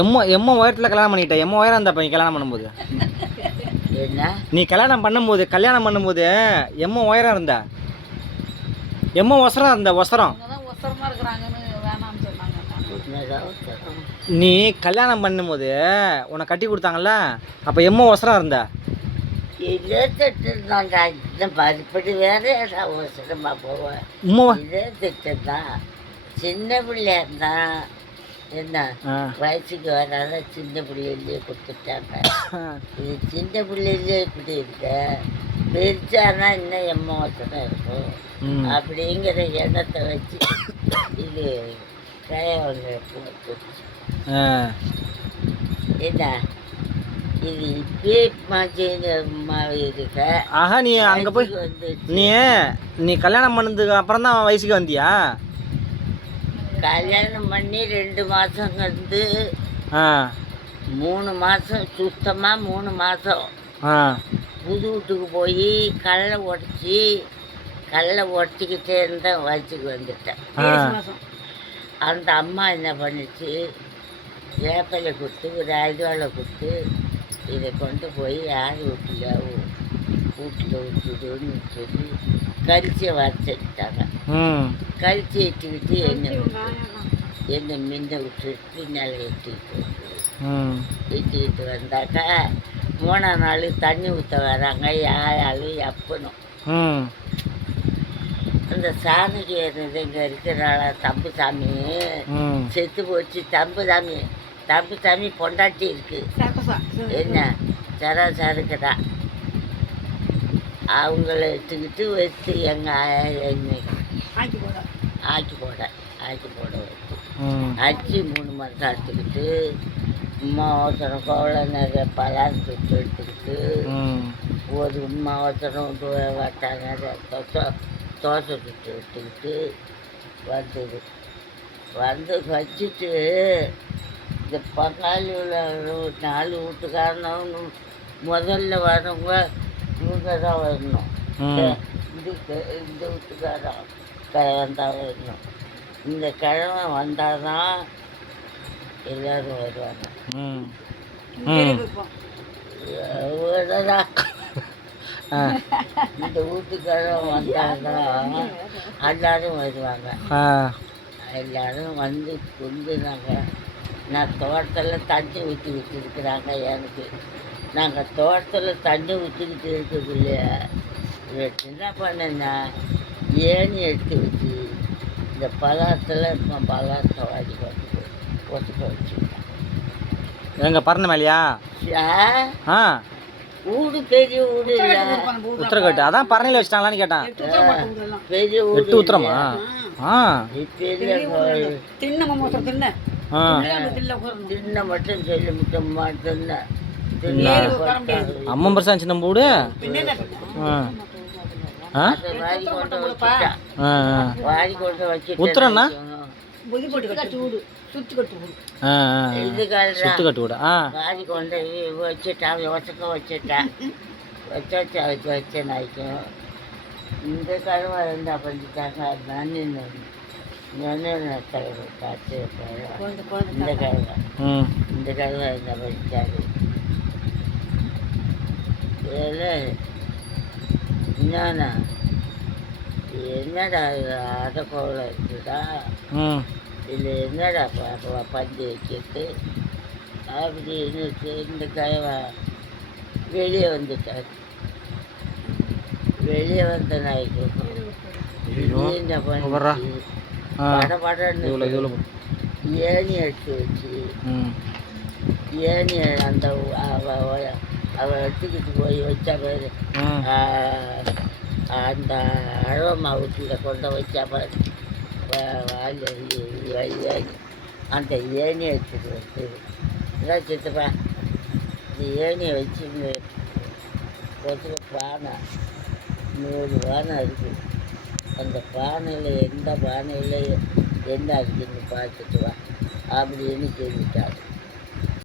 எம்ம உயரத்தில் கல்யாணம் பண்ணிட்ட. எம்ம உயரம் இருந்தா பையன் கல்யாணம் பண்ணும்போது என்ன நீ கல்யாணம் பண்ணும்போது எம்ம உயரம் இருந்தா எம்ம ஒசரம் இருந்த ஒசரம் ஒசரமா இருக்கிறாங்கன்னு வேணாம்னு சொன்னாங்க. நீ கல்யாணம் பண்ணும்போது உன்னை கட்டி கொடுத்தாங்கல்ல, அப்போ எம்ம ஒசரம் இருந்தா இதே திட்டுதாங்க. இந்த மறுபடி வேற அவசரமா போவேன். இதே திட்டம் தான். சின்ன பிள்ளையா இருந்தான் என்ன வயசுக்கு வராத சின்ன பிள்ளையிலேயே கொடுத்துட்டாங்க. இது சின்ன பிள்ளையிலே இப்படி இருக்க பெருசானா இன்னும் எம்ம வசனம் இருக்கும் அப்படிங்கிற எண்ணத்தை வச்சு இது கையவங்க என்ன இது இப்பே இருக்க. ஆஹா, நீ அங்கே போய் நீ கல்யாணம் பண்ணதுக்கு அப்புறம் தான் வயசுக்கு வந்தியா? கல்யாணம் பண்ணி 2 மாதம் வந்து 3 மாதம் சுத்தமாக 3 மாதம் புது வீட்டுக்கு போய் கல்லை உடச்சிக்கிட்டே இருந்தேன். வயசுக்கு வந்துட்டேன். அந்த அம்மா என்ன பண்ணிச்சு, வேப்பலை கொடுத்து ஒரு ஐதுவாழை கொடுத்து இதை கொண்டு போய் யார் வீட்டில் விட்டுடுன்னு சொல்லி கரிச்சியை வரைச்சிட்டாங்க. கரிச்சி ஏற்றிக்கிட்டு என்னை மின்ன விட்டுட்டு பின்னால் ஏற்றிக்கிட்டு வந்தாக்கா 3ஆம் நாள் தண்ணி ஊற்ற வராங்க. யாராலும் எப்பணும் அந்த சாமிக்கு இருந்தது இங்கே இருக்கிறாளா தம்புசாமி செத்து போச்சு. தம்புசாமி பொண்டாட்டி இருக்கு என்ன சராசருக்குதா. அவங்கள எடுத்துக்கிட்டு வச்சு எங்கள் ஆக்கி போட வச்சு அச்சு 3 மாதம் எடுத்துக்கிட்டு மாவத்தனம் கோவலை நிறைய பலாரம் சுட்டு எடுத்துக்கிட்டு ஒரு மாவத்தனம் வட்டாங்க தோசை சுட்டு எடுத்துக்கிட்டு வந்து வச்சுட்டு இந்த பங்காளி உள்ள 4 வீட்டுக்காரனும் முதல்ல வரவங்க இவங்க தான் வரணும். இந்த வீட்டுக்காரன் வந்தால் வரணும். இந்த கிழமை வந்தால் தான் எல்லோரும் வருவாங்க. இந்த வீட்டுக்காரன் வந்தால் தான் எல்லோரும் வருவாங்க. எல்லோரும் வந்து கொண்டுனாங்க. நான் தோட்டத்தில் தண்ணி ஊற்றிக்கிட்டு இருக்கிறாங்க. எனக்கு நாங்கள் தோட்டத்தில் தண்ணி ஊற்றிக்கிட்டு இருக்குது இல்லையா, இதை என்ன பண்ணேன்னா ஏணி எடுத்து வச்சு இந்த பலாத்தில் பலாத்தை வாடி கொண்டு வச்சுக்கிட்டேன். எங்கள் பறந்த மேலையா வீடு பெரிய வீடு இல்லை, உத்தரகட்டு. அதான் பரணையில் வச்சுட்டாங்களான்னு கேட்டேன். பெரிய வீடு 8 உத்தரமா? தின்ன மட்டும் சொல்லி முட்டம்மா தின்ன அம்மன் பிரசா சின்ன வீடு உத்தரண்ணா சுத்து கட்டு கூட வாரி கொண்டு வச்சுட்டான். வச்சுட்டேன் அதுக்கு வச்சேன் நாய்க்கும். இந்த கிழமை இருந்தா பண்ணிட்டாங்க. காய்ச்சி இந்த கிழமை இருந்தா பண்ணிட்டாரு. என்னடா அரை கோவலை இருக்குதா இல்லை என்னடா பஞ்சு வச்சுட்டு அப்படின்னு இந்த கிழமை வெளியே வந்துட்டார். வெளியே வந்த நாய்க்கு என்ன பண்ணி படன்னு ஏணி எடுத்து வச்சு ஏணி அந்த அவள் எடுத்துக்கிட்டு போய் வச்சா பேர் அந்த அழவம்மா வீட்டில் கொண்டு வச்சா பேர் அந்த ஏணியை எடுத்துட்டு வச்சு இதான் சித்தப்பா இந்த ஏணியை வச்சு வச்சுக்க பானை 100 பானை இருக்குது. அந்த பானையில் எந்த பானையில் என்ன இருக்குதுன்னு பார்த்துட்டு வா அப்படின்னு சொல்லிட்டாங்க.